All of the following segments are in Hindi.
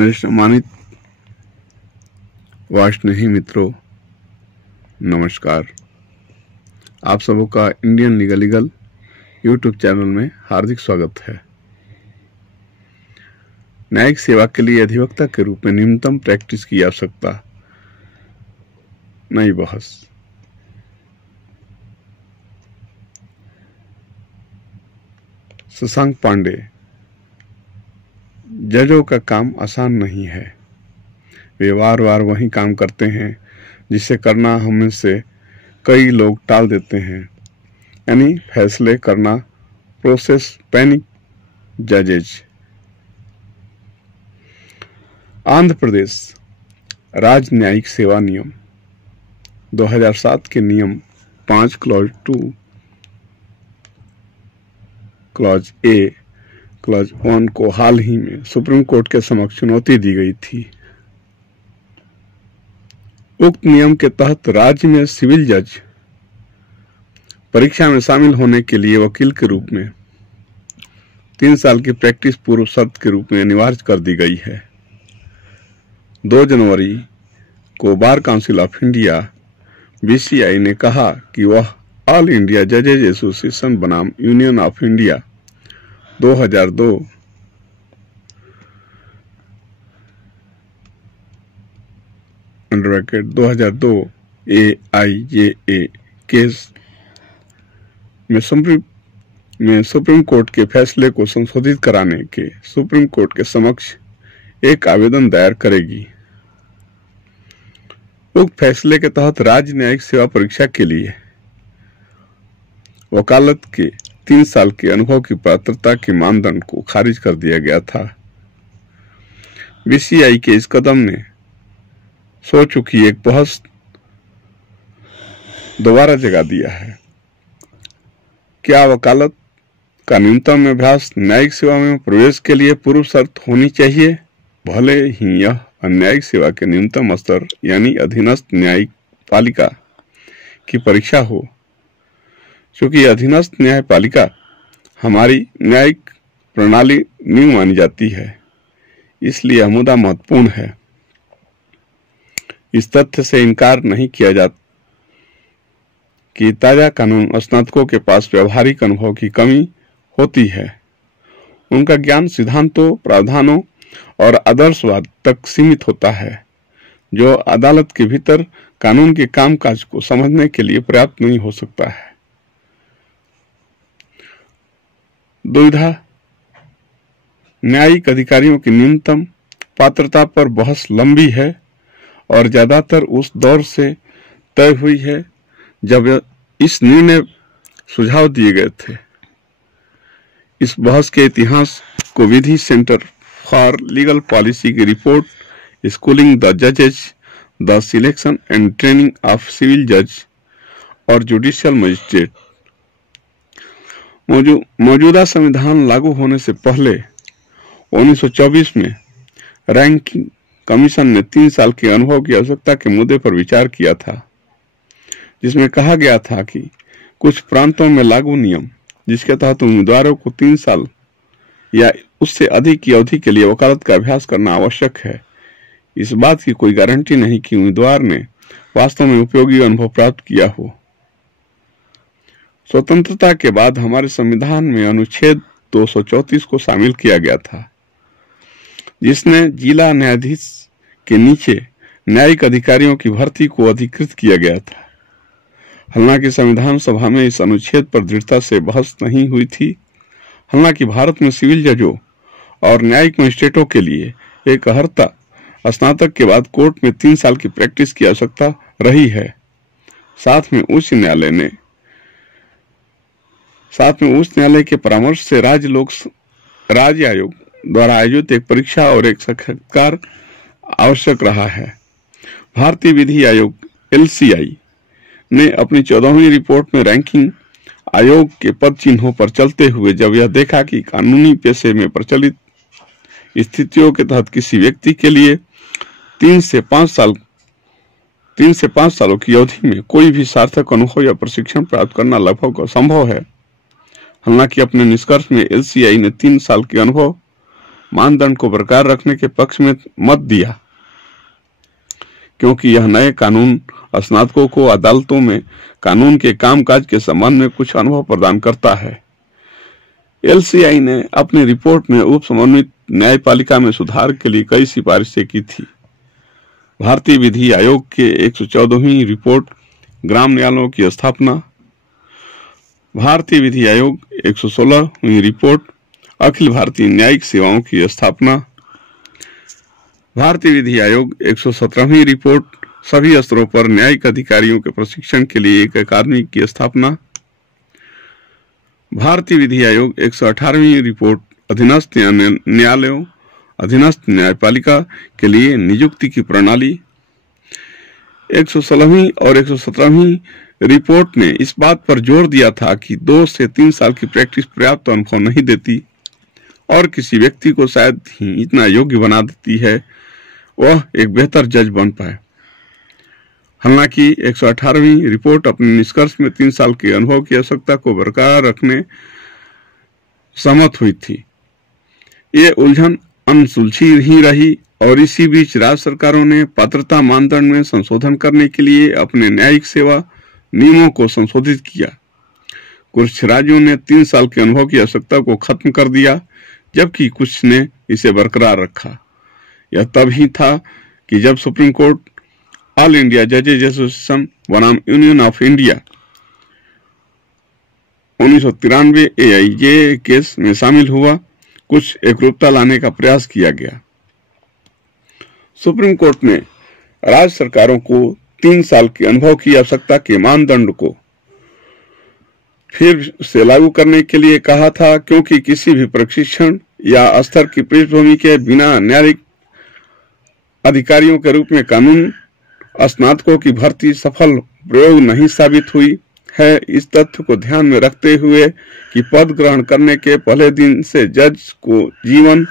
मेरे सम्मानित वाष्णेही मित्रों, नमस्कार। आप सबों का इंडियन लीगल यूट्यूब चैनल में हार्दिक स्वागत है। न्यायिक सेवा के लिए अधिवक्ता के रूप में न्यूनतम प्रैक्टिस की आवश्यकता, नई बहस। शशांक पांडे, जजों का काम आसान नहीं है। वे बार बार वही काम करते हैं जिसे करना हम से कई लोग टाल देते हैं, यानी फैसले करना, प्रोसेस पैनिक जजेज। आंध्र प्रदेश राज्य न्यायिक सेवा नियम 2007 के नियम 5 क्लॉज 2 क्लॉज ए क्लॉज 1 को हाल ही में सुप्रीम कोर्ट के समक्ष चुनौती दी गई थी। उक्त नियम के तहत राज्य में सिविल जज परीक्षा में शामिल होने के लिए वकील के रूप में 3 साल की प्रैक्टिस पूर्व शर्त के रूप में अनिवार्य कर दी गई है। 2 जनवरी को bar council of India BCI ने कहा कि वह ऑल इंडिया जजेज एसोसिएशन बनाम union of India 2002 AIJA case में सुप्रीम कोर्ट के फैसले को संशोधित कराने के सुप्रीम कोर्ट के समक्ष एक आवेदन दायर करेगी। उक्त फैसले के तहत राज्य न्यायिक सेवा परीक्षा के लिए वकालत के 3 साल के अनुभव की पात्रता के मानदंड को खारिज कर दिया गया था। BCI के इस कदम ने सो चुकी एक बहस दोबारा जगा दिया है। क्या वकालत का न्यूनतम अभ्यास न्यायिक सेवा में प्रवेश के लिए पूर्व शर्त होनी चाहिए, भले ही यह न्यायिक सेवा के न्यूनतम स्तर यानी अधीनस्थ न्यायिक पालिका की परीक्षा हो। क्योंकि अधीनस्थ न्यायपालिका हमारी न्यायिक प्रणाली नींव मानी जाती है, इसलिए यह मुद्दा महत्वपूर्ण है। इस तथ्य से इनकार नहीं किया जा कि ताजा कानून स्नातकों के पास व्यवहारिक अनुभव की कमी होती है। उनका ज्ञान सिद्धांतों, प्रावधानों और आदर्शवाद तक सीमित होता है, जो अदालत के भीतर कानून के कामकाज को समझने के लिए पर्याप्त नहीं हो सकता है। दुविधा न्यायिक अधिकारियों की न्यूनतम पात्रता पर बहस लंबी है और ज्यादातर उस दौर से तय हुई है जब इस निर्णय सुझाव दिए गए थे। इस बहस के इतिहास को विधि सेंटर फॉर लीगल पॉलिसी की report schooling the जजेज, the selection and training of civil जज और जुडिशियल मजिस्ट्रेट। मौजूदा संविधान लागू होने से पहले 1924 में रैंकिंग कमीशन ने 3 साल के अनुभव की आवश्यकता के मुद्दे पर विचार किया था, जिसमें कहा गया था कि कुछ प्रांतों में लागू नियम जिसके तहत उम्मीदवारों को 3 साल या उससे अधिक की अवधि के लिए वकालत का अभ्यास करना आवश्यक है, इस बात की कोई गारंटी नहीं कि उम्मीदवार ने वास्तव में उपयोगी अनुभव प्राप्त किया हो। स्वतंत्रता के बाद हमारे संविधान में अनुच्छेद 234 को शामिल किया गया था, जिसने जिला न्यायाधीश के नीचे न्यायिक अधिकारियों की भर्ती को अधिकृत किया गया था। हालांकि संविधान सभा में इस अनुच्छेद पर दृढ़ता से बहस नहीं हुई थी। हालांकि भारत में सिविल जजों और न्यायिक मजिस्ट्रेटों के लिए एक अर्हता स्नातक के बाद कोर्ट में 3 साल की प्रैक्टिस की आवश्यकता रही है। साथ में उच्च न्यायालय के परामर्श से राज्य आयोग द्वारा आयोजित एक परीक्षा और एक साक्षात्कार आवश्यक रहा है। भारतीय विधि आयोग LCI ने अपनी 14वीं रिपोर्ट में रैंकिंग आयोग के पद चिन्हों पर चलते हुए जब यह देखा कि कानूनी पेशे में प्रचलित स्थितियों के तहत किसी व्यक्ति के लिए 3 से 5 सालों की अवधि में कोई भी सार्थक अनुभव या प्रशिक्षण प्राप्त करना लगभग असंभव है। हालांकि अपने निष्कर्ष में LCI ने 3 साल के अनुभव मानदंड को बरकरार रखने के पक्ष में मत दिया, क्योंकि यह नए कानून स्नातकों को अदालतों में कानून के कामकाज के संबंध में कुछ अनुभव प्रदान करता है। एलसीआई ने अपनी रिपोर्ट में उप समन्वित न्यायपालिका में सुधार के लिए कई सिफारिशें की थी। भारतीय विधि आयोग के 114वीं रिपोर्ट ग्राम न्यायालयों की स्थापना, भारतीय विधि आयोग 116वीं रिपोर्ट अखिल भारतीय न्यायिक सेवाओं की स्थापना, भारतीय विधि आयोग 117वीं रिपोर्ट सभी स्तरों पर न्यायिक अधिकारियों के प्रशिक्षण के लिए एक अकादमी की स्थापना, भारतीय विधि आयोग 118वीं रिपोर्ट अधीनस्थ न्यायालयों अधीनस्थ न्यायपालिका के लिए नियुक्ति की प्रणाली, 116वीं और 117वीं रिपोर्ट ने इस बात पर जोर दिया था कि 2 से 3 साल की प्रैक्टिस पर्याप्त अनुभव नहीं देती और किसी व्यक्ति को शायद ही इतना योग्य बना देती है वह एक बेहतर जज बन पाए। हालांकि 118वीं रिपोर्ट अपने निष्कर्ष में 3 साल के अनुभव की आवश्यकता को बरकरार रखने सहमत हुई थी। ये उलझन अनसुलझी ही रही और इसी बीच राज्य सरकारों ने पात्रता मानदंड में संशोधन करने के लिए अपने न्यायिक सेवा नियमों को संशोधित किया। कुछ राज्यों ने 3 साल के अनुभव की आवश्यकता को खत्म कर दिया, जबकि कुछ ने इसे बरकरार रखा। यह तब ही था कि जब सुप्रीम कोर्ट ऑल इंडिया जजेज एसोसिएशन बनाम union of India 1993 AIJ case में शामिल हुआ, कुछ एकरूपता लाने का प्रयास किया गया। सुप्रीम कोर्ट ने राज्य सरकारों को 3 साल के अनुभव की आवश्यकता के मानदंड को फिर से लागू करने के लिए कहा था, क्योंकि किसी भी प्रशिक्षण या स्तर की पृष्ठभूमि के बिना न्यायिक अधिकारियों के रूप में कानून स्नातकों की भर्ती सफल प्रयोग नहीं साबित हुई है। इस तथ्य को ध्यान में रखते हुए कि पद ग्रहण करने के पहले दिन से जज को जीवन,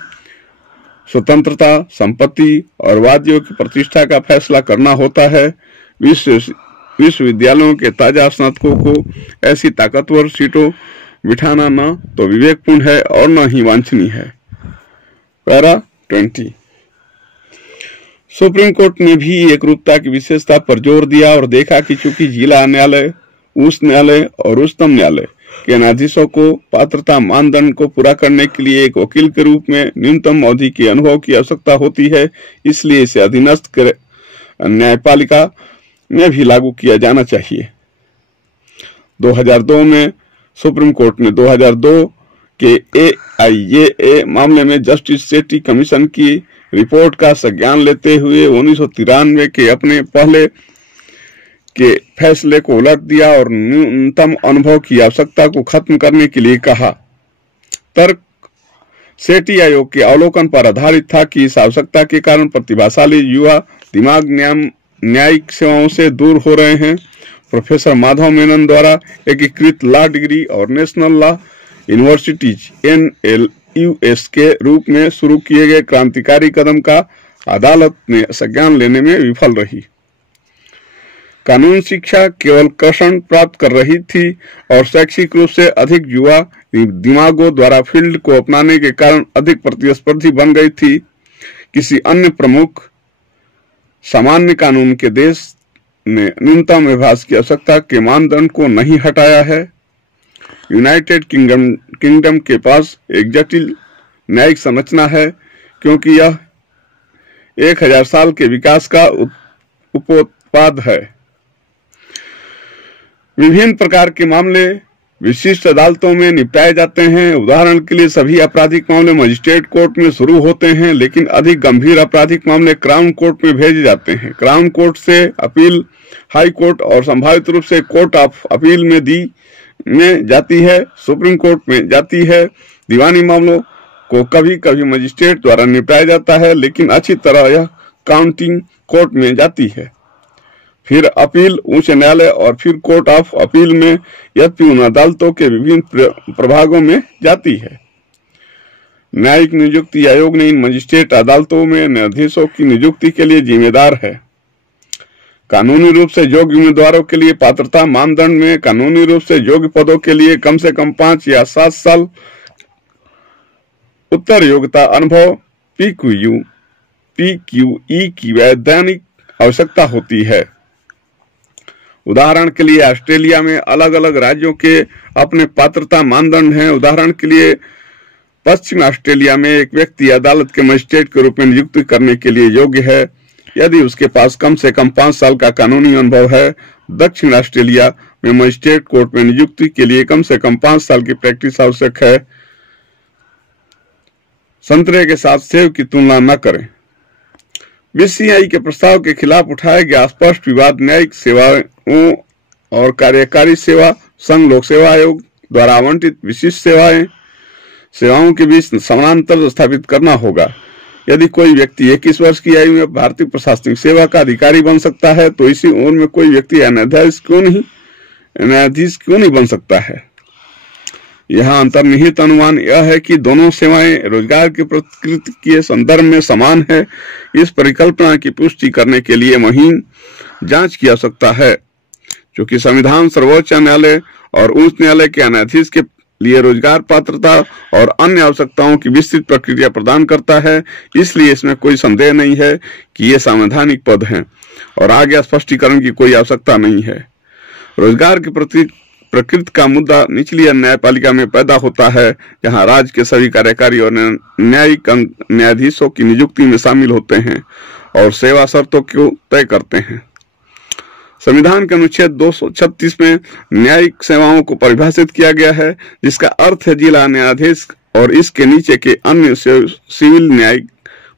स्वतंत्रता, संपत्ति और वादियों की प्रतिष्ठा का फैसला करना होता है, विश्वविद्यालयों के ताजा स्नातकों को ऐसी ताकतवर सीटों बिठाना न तो विवेकपूर्ण है और न ही वांछनीय है। पैरा 20। सुप्रीम कोर्ट ने भी एकरूपता की विशेषता पर जोर दिया और देखा कि चूंकि जिला न्यायालय, उच्च न्यायालय और उच्चतम न्यायालय के न्यायाधीशों को पात्रता मानदंड को पूरा करने के लिए एक वकील के रूप में न्यूनतम अवधि के अनुभव की आवश्यकता होती है, इसलिए इसे अधीनस्थ न्यायपालिका में भी लागू किया जाना चाहिए। 2002 में सुप्रीम कोर्ट ने 2002 के AIJA मामले में जस्टिस सेठी कमीशन की रिपोर्ट का संज्ञान लेते हुए 1993 के अपने पहले के फैसले को उलट दिया और न्यूनतम अनुभव की आवश्यकता को खत्म करने के लिए कहा। तर्क सेठी आयोग के अवलोकन पर आधारित था कि इस आवश्यकता के कारण प्रतिभाशाली युवा दिमाग न्यायिक सेवाओं से दूर हो रहे हैं। प्रोफेसर माधव मेनन द्वारा एकीकृत लॉ डिग्री और नेशनल लॉ यूनिवर्सिटीज NLUS के रूप में शुरू किए गए क्रांतिकारी कदम का अदालत में संज्ञान लेने में विफल रही। कानून शिक्षा केवल कौशल प्राप्त कर रही थी और शैक्षिक रूप से अधिक युवा दिमागों द्वारा फील्ड को अपनाने के कारण अधिक प्रतिस्पर्धी बन गई थी। किसी अन्य प्रमुख सामान्य कानून के देश ने न्यूनतम अभ्यास की आवश्यकता के मानदंड को नहीं हटाया है। यूनाइटेड किंगडम के पास एक जटिल न्यायिक संरचना है, क्योंकि यह 1000 साल के विकास का उपोत्पाद है। विभिन्न प्रकार के मामले विशिष्ट अदालतों में निपटाए जाते हैं। उदाहरण के लिए सभी आपराधिक मामले मजिस्ट्रेट कोर्ट में शुरू होते हैं, लेकिन अधिक गंभीर आपराधिक मामले क्राउन कोर्ट में भेजे जाते हैं। क्राउन कोर्ट से अपील हाई कोर्ट और संभावित रूप से कोर्ट ऑफ अपील में जाती है, सुप्रीम कोर्ट में जाती है। दीवानी मामलों को कभी कभी मजिस्ट्रेट द्वारा निपटाया जाता है, लेकिन अच्छी तरह यह काउंटिंग कोर्ट में जाती है, फिर अपील उच्च न्यायालय और फिर कोर्ट ऑफ अपील में, यद्यपि उन अदालतों के विभिन्न प्रभागों में जाती है। न्यायिक नियुक्ति आयोग ने इन मजिस्ट्रेट अदालतों में न्यायाधीशों की नियुक्ति के लिए जिम्मेदार है। कानूनी रूप से योग्य उम्मीदवारों के लिए पात्रता मानदंड में कानूनी रूप से योग्य पदों के लिए कम से कम 5 या 7 साल उत्तर योग्यता अनुभव PQE की वैधानिक आवश्यकता होती है। उदाहरण के लिए ऑस्ट्रेलिया में अलग अलग राज्यों के अपने पात्रता मानदंड हैं। उदाहरण के लिए पश्चिम ऑस्ट्रेलिया में एक व्यक्ति अदालत के मजिस्ट्रेट के रूप में नियुक्ति करने के लिए योग्य है यदि उसके पास कम से कम 5 साल का कानूनी अनुभव है। दक्षिण ऑस्ट्रेलिया में मजिस्ट्रेट कोर्ट में नियुक्ति के लिए कम से कम 5 साल की प्रैक्टिस आवश्यक है। संतरे के साथ सेब की तुलना न करें। BCI के प्रस्ताव के खिलाफ उठाया गया स्पष्ट विवाद न्यायिक सेवाओं और कार्यकारी सेवा संघ लोक सेवा आयोग द्वारा आवंटित विशिष्ट सेवाओं के बीच समानांतर स्थापित करना होगा। यदि कोई व्यक्ति 21 वर्ष की आयु में भारतीय प्रशासनिक सेवा का अधिकारी बन सकता है तो इसी उम्र में कोई व्यक्ति न्यायाधीश क्यों नहीं बन सकता है। यहाँ अंतर्निहित अनुमान यह है कि दोनों सेवाएं रोजगार की प्रकृति के संदर्भ में समान है। इस परिकल्पना की पुष्टि करने के लिए महीन जांच की आवश्यकता है। क्योंकि संविधान सर्वोच्च न्यायालय और उच्च न्यायालय के न्यायाधीश के लिए रोजगार पात्रता और अन्य आवश्यकताओं की विस्तृत प्रक्रिया प्रदान करता है, इसलिए इसमें कोई संदेह नहीं है कि ये संवैधानिक पद हैं और आगे स्पष्टीकरण की कोई आवश्यकता नहीं है। रोजगार की प्रकृति का मुद्दा निचली न्यायपालिका में पैदा होता है, जहां राज्य के सभी कार्यकारी और न्यायिक न्यायाधीशों की नियुक्ति में शामिल होते हैं और सेवा शर्तों को तय करते हैं। संविधान के अनुच्छेद 236 में न्यायिक सेवाओं को परिभाषित किया गया है, जिसका अर्थ है जिला न्यायाधीश और इसके नीचे के अन्य सिविल न्यायिक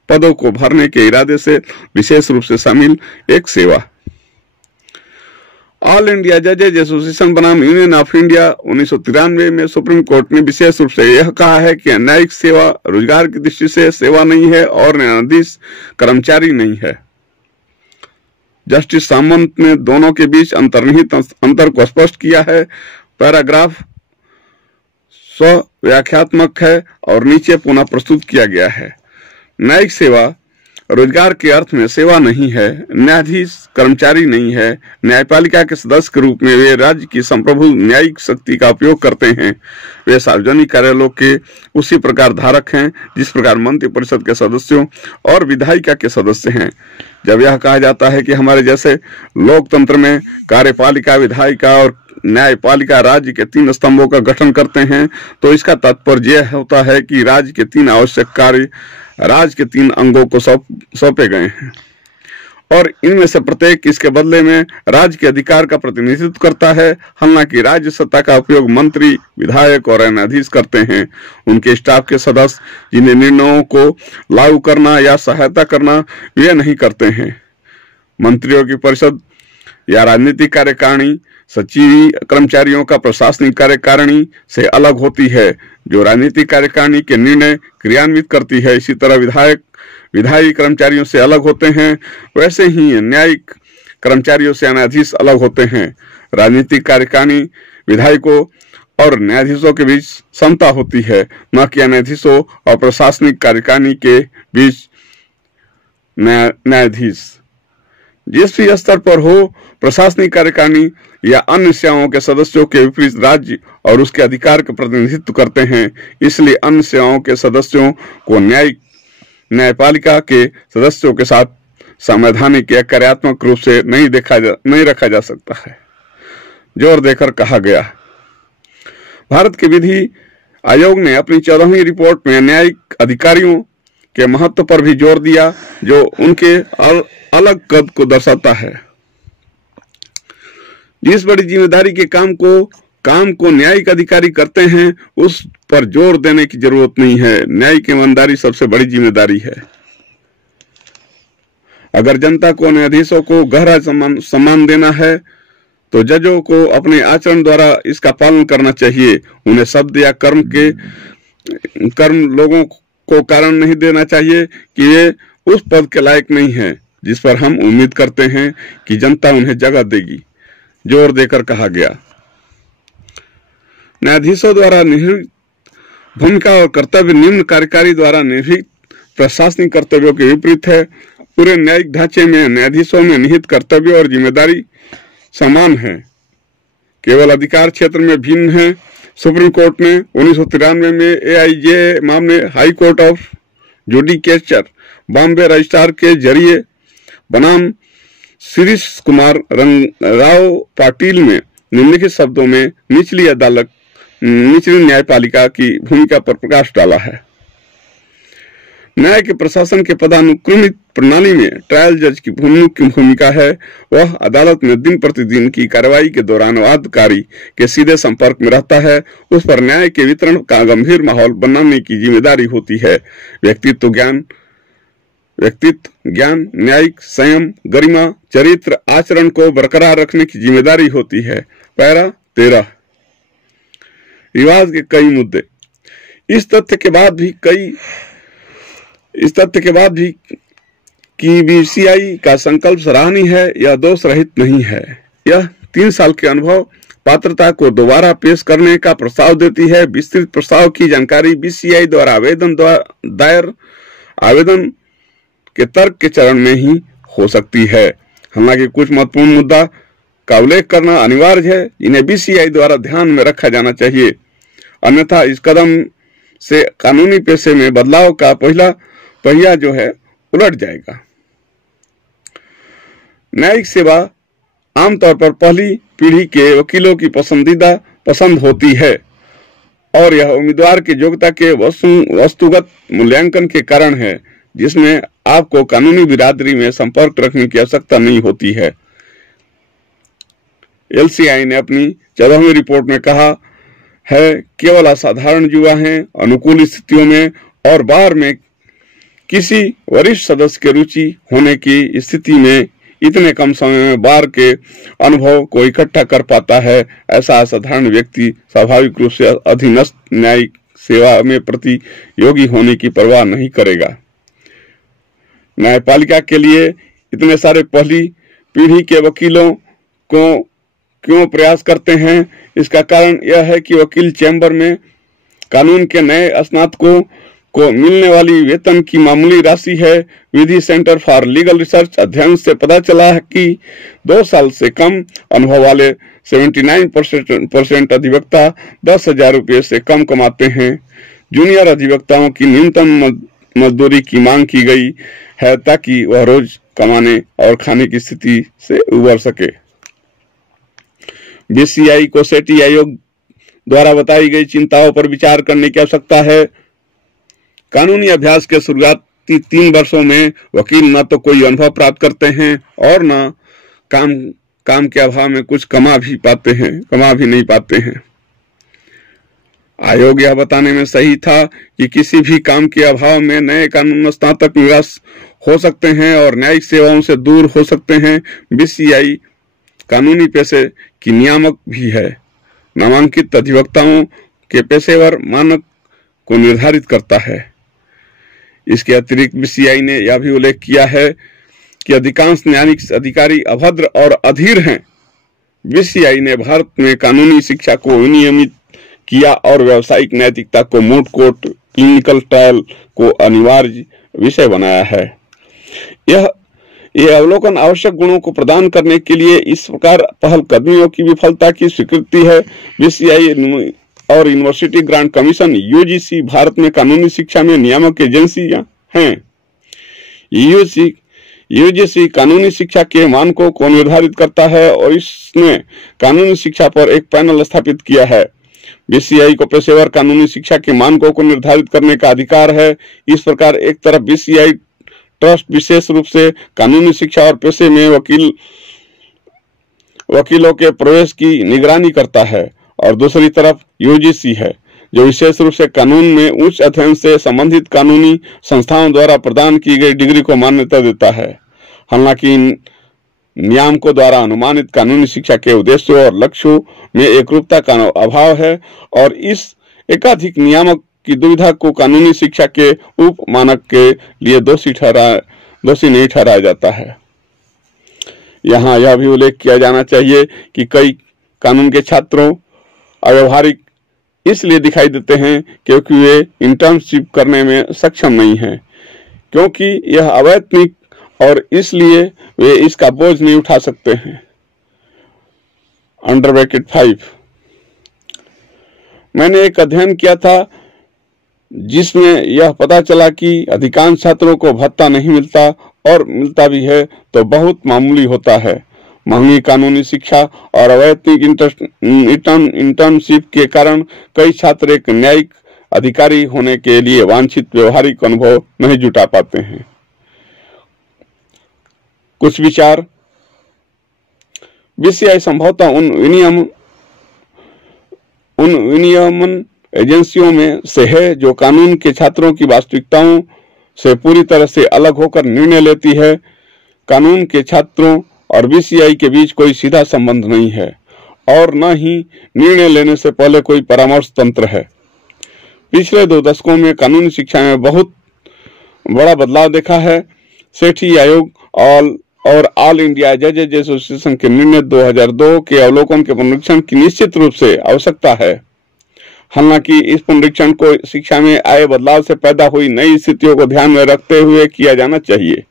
पदों को भरने के इरादे से विशेष रूप से शामिल एक सेवा। ऑल इंडिया जजेज एसोसिएशन बनाम यूनियन ऑफ इंडिया 1993 में सुप्रीम कोर्ट ने विशेष रूप से यह कहा है कि न्यायिक सेवा रोजगार की दृष्टि से सेवा नहीं है और न्यायाधीश कर्मचारी नहीं है। जस्टिस सामंत ने दोनों के बीच अंतर्निहित अंतर को स्पष्ट किया है। पैराग्राफ स्वव्याख्यात्मक है और नीचे पुनः प्रस्तुत किया गया है। न्यायिक सेवा रोजगार के अर्थ में सेवा नहीं है। न्यायाधीश कर्मचारी नहीं है। न्यायपालिका के सदस्य के रूप में वे राज्य की संप्रभु न्यायिक शक्ति का उपयोग करते हैं। वे सार्वजनिक कार्यालयों के उसी प्रकार धारक हैं जिस प्रकार मंत्री परिषद के सदस्यों और विधायिका के सदस्य हैं। जब यह कहा जाता है कि हमारे जैसे लोकतंत्र में कार्यपालिका, विधायिका और न्यायपालिका राज्य के 3 स्तंभों का गठन करते हैं तो इसका तात्पर्य यह होता है कि राज्य के 3 आवश्यक कार्य राज्य के 3 अंगों को सौंपे गए हैं और इनमें से प्रत्येक इसके बदले में राज्य के अधिकार का प्रतिनिधित्व करता है। हालांकि राज्य सत्ता का उपयोग मंत्री, विधायक और न्यायाधीश करते हैं। उनके स्टाफ के सदस्य जिन्हें निर्णयों को लागू करना या सहायता करना वे नहीं करते हैं। मंत्रियों की परिषद या राजनीतिक कार्यकारिणी सचिव कर्मचारियों का प्रशासनिक कार्यकारिणी से अलग होती है जो राजनीतिक कार्यकारिणी के निर्णय क्रियान्वित करती है। इसी तरह विधायी कर्मचारियों से अलग होते हैं, वैसे ही न्यायिक कर्मचारियों से न्यायाधीश अलग होते हैं। राजनीतिक कार्यकारिणी विधायकों और न्यायाधीशों के बीच समता होती है, न कि न्यायाधीशों और प्रशासनिक कार्यकारिणी के बीच न्यायाधीश। जिस भी स्तर पर हो, प्रशासनिक कार्यकारिणी या अन्य सेवाओं के सदस्यों के विपरीत राज्य और उसके अधिकार का प्रतिनिधित्व करते हैं। इसलिए अन्य सेवाओं के सदस्यों को न्यायपालिका के सदस्यों के साथ संवैधानिक या कार्यात्मक रूप से नहीं रखा जा सकता है। जोर देकर कहा गया। भारत के विधि आयोग ने अपनी 14वीं रिपोर्ट में न्यायिक अधिकारियों के महत्व पर भी जोर दिया, जो उनके अलग कद को दर्शाता है। जिस बड़ी जिम्मेदारी के काम को न्यायिक अधिकारी करते हैं, उस पर जोर देने की जरूरत नहीं है। न्यायिक ईमानदारी सबसे बड़ी जिम्मेदारी है। अगर जनता को न्यायाधीशों को गहरा सम्मान देना है तो जजों को अपने आचरण द्वारा इसका पालन करना चाहिए। उन्हें शब्द या कर्म लोगों को कारण नहीं देना चाहिए कि वे उस पद के लायक नहीं है जिस पर हम उम्मीद करते हैं कि जनता उन्हें जगह देगी। जोर देकर कहा गया। न्यायाधीशों द्वारा निहित भूमिका और कर्तव्य निम्न कार्यकारी द्वारा निहित प्रशासनिक कर्तव्यों के विपरीत है। पूरे न्यायिक ढांचे में न्यायाधीशों में निहित कर्तव्य और जिम्मेदारी समान है, केवल अधिकार क्षेत्र में भिन्न है। सुप्रीम कोर्ट ने 1993 में AIJ ने high court of judicature Bombay registrar के जरिए बनाम शिरीष कुमार राव पाटिल में निम्नलिखित शब्दों में निचली न्यायपालिका की भूमिका पर प्रकाश डाला है। न्याय के प्रशासन के पदानुक्रमित प्रणाली में ट्रायल जज की भूमिका है। वह अदालत में दिन प्रतिदिन की कार्रवाई के दौरान वादकारी के सीधे संपर्क में रहता है। उस पर न्याय के वितरण का गंभीर माहौल बनाने की जिम्मेदारी होती है। व्यक्तित्व ज्ञान, न्यायिक संयम, गरिमा, चरित्र, आचरण को बरकरार रखने की जिम्मेदारी होती है। पैरा 13। विवाद के कई मुद्दे। इस तथ्य के बाद भी कि BCI का संकल्प सराहनीय है, यह दोष रहित नहीं है। यह 3 साल के अनुभव पात्रता को दोबारा पेश करने का प्रस्ताव देती है। विस्तृत प्रस्ताव की जानकारी BCI द्वारा दायर आवेदन के तर्क के चरण में ही हो सकती है। हालांकि कुछ महत्वपूर्ण मुद्दा का उल्लेख करना अनिवार्य है, इन्हें BCI द्वारा ध्यान में रखा जाना चाहिए, अन्यथा इस कदम से कानूनी पेशे में बदलाव का पहिया जो है उलट जाएगा। न्यायिक सेवा आमतौर पर पहली पीढ़ी के वकीलों की पसंद होती है और यह उम्मीदवार की योग्यता के वस्तुगत मूल्यांकन के कारण है, जिसमें आपको कानूनी बिरादरी में संपर्क रखने की आवश्यकता नहीं होती है। LCI ने अपनी 14वीं रिपोर्ट में कहा है, केवल असाधारण युवा हैं, अनुकूल स्थितियों में और बार में किसी वरिष्ठ सदस्य के रुचि होने की स्थिति में इतने कम समय में बार के अनुभव को इकट्ठा कर पाता है। ऐसा असाधारण व्यक्ति स्वाभाविक रूप से अधीनस्थ न्यायिक सेवा में प्रतियोगी होने की परवाह नहीं करेगा। न्यायपालिका के लिए इतने सारे पहली पीढ़ी के वकीलों को क्यों प्रयास करते हैं? इसका कारण यह है कि वकील चैम्बर में कानून के नए स्नातकों को मिलने वाली वेतन की मामूली राशि है। विधि सेंटर फॉर लीगल रिसर्च अध्ययन से पता चला है कि 2 साल से कम अनुभव वाले 79% अधिवक्ता 10,000 रुपये से कम कमाते हैं। जूनियर अधिवक्ताओं की न्यूनतम मजदूरी की मांग की गई है ताकि वह रोज कमाने और खाने की स्थिति से उबर सके। BCI को सेठी आयोग द्वारा बताई गई चिंताओं पर विचार करने की आवश्यकता है। कानूनी अभ्यास के शुरुआती 3 वर्षों में वकील न तो कोई अनुभव प्राप्त करते हैं और न काम के अभाव में कुछ कमा भी नहीं पाते हैं। आयोग यह बताने में सही था कि किसी भी काम के अभाव में नए कानून स्नातक निराश हो सकते हैं और न्यायिक सेवाओं से दूर हो सकते हैं। BCI कानूनी पेशे की नियामक भी है। नामांकित अधिवक्ताओं के पेशेवर मानक को निर्धारित करता है। इसके अतिरिक्त BCI ने यह भी उल्लेख किया है कि अधिकांश न्यायिक अधिकारी अभद्र और अधीर हैं। BCI ने भारत में कानूनी शिक्षा को विनियमित किया और व्यावसायिक नैतिकता को मूट कोर्ट क्लिनिकल ट्रायल को अनिवार्य विषय बनाया है। यह अवलोकन आवश्यक गुणों को प्रदान करने के लिए इस प्रकार पहलकदमियों की विफलता की स्वीकृति है। BCI और university grant commission UGC Bharat में कानूनी शिक्षा में नियामक एजेंसियां हैं। UGC कानूनी शिक्षा के मानकों को निर्धारित करता है और इसने कानूनी शिक्षा पर एक पैनल स्थापित किया है। BCI को पेशेवर कानूनी शिक्षा के मानकों को निर्धारित करने का अधिकार है। इस प्रकार एक तरफ BCI ट्रस्ट विशेष रूप से कानूनी शिक्षा और पेशे में वकीलों के प्रवेश की निगरानी करता है और दूसरी तरफ UGC है जो विशेष रूप से कानून में उच्च अध्ययन से संबंधित कानूनी संस्थाओं द्वारा प्रदान की गई डिग्री को मान्यता देता है। हालांकि इन नियामकों द्वारा अनुमानित कानूनी शिक्षा के उद्देश्यों और लक्ष्यों में एकरूपता का अभाव है और इस एकाधिक नियामक की दुविधा को कानूनी शिक्षा के उप मानक के लिए दोषी नहीं ठहराया जाता है। यहाँ यह भी उल्लेख किया जाना चाहिए कि कई कानून के छात्रों अव्यवहारिक इसलिए दिखाई देते हैं क्योंकि वे इंटर्नशिप करने में सक्षम नहीं हैं, क्योंकि यह अवैतनिक और इसलिए वे इसका बोझ नहीं उठा सकते हैं। _5 मैंने एक अध्ययन किया था जिसमें यह पता चला कि अधिकांश छात्रों को भत्ता नहीं मिलता, और मिलता भी है तो बहुत मामूली होता है। महंगी कानूनी शिक्षा और अवैध इंटर्नशिप के कारण कई छात्र एक न्यायिक अधिकारी होने के लिए वांछित व्यवहारिक अनुभव नहीं जुटा पाते हैं। कुछ विचार। बीसीआई संभवतः उन विनियमन एजेंसियों में से है जो कानून के छात्रों की वास्तविकताओं से पूरी तरह से अलग होकर निर्णय लेती है। कानून के छात्रों और बीसीआई के बीच कोई सीधा संबंध नहीं है, और न ही निर्णय लेने से पहले कोई परामर्श तंत्र है। पिछले 2 दशकों में कानूनी शिक्षा में बहुत बड़ा बदलाव देखा है। सेठी आयोग और ऑल इंडिया जजेज एसोसिएशन के निर्णय 2002 के अवलोकन के पुनरीक्षण की निश्चित रूप से आवश्यकता है। हालांकि इस पुनरीक्षण को शिक्षा में आए बदलाव से पैदा हुई नई स्थितियों को ध्यान में रखते हुए किया जाना चाहिए।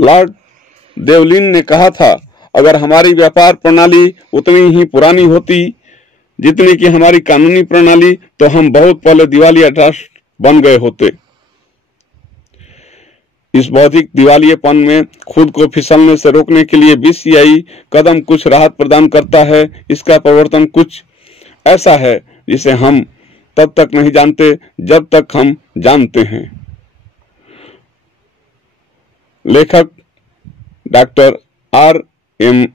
लॉर्ड देवलिन ने कहा था, अगर हमारी व्यापार प्रणाली उतनी ही पुरानी होती जितनी कि हमारी कानूनी प्रणाली, तो हम बहुत पहले दिवालिया राष्ट्र बन गए होते। इस बौद्धिक दिवालियेपन में खुद को फिसलने से रोकने के लिए बीसीआई कदम कुछ राहत प्रदान करता है। इसका प्रवर्तन कुछ ऐसा है जिसे हम तब तक नहीं जानते जब तक हम जानते हैं। लेखक डॉक्टर RMLNLU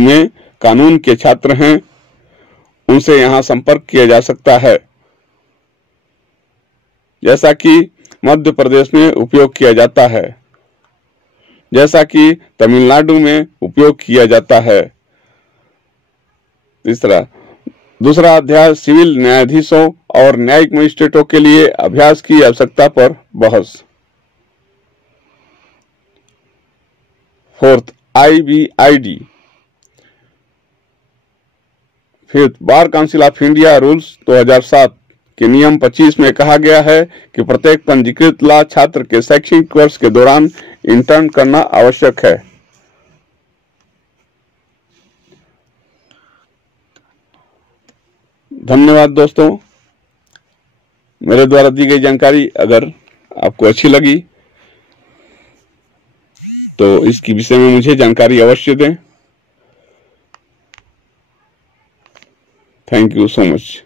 में कानून के छात्र हैं, उनसे यहां संपर्क किया जा सकता है। जैसा कि मध्य प्रदेश में उपयोग किया जाता है, जैसा कि तमिलनाडु में उपयोग किया जाता है। दूसरा अध्याय सिविल न्यायाधीशों और न्यायिक मजिस्ट्रेटों के लिए अभ्यास की आवश्यकता पर बहस। 4th IBID। 5th bar council of India rules 2007 के नियम 25 में कहा गया है कि प्रत्येक पंजीकृत लॉ छात्र के शैक्षणिक वर्ष के दौरान इंटर्न करना आवश्यक है। धन्यवाद दोस्तों। मेरे द्वारा दी गई जानकारी अगर आपको अच्छी लगी तो इसकी विषय में मुझे जानकारी अवश्य दें। Thank you so much.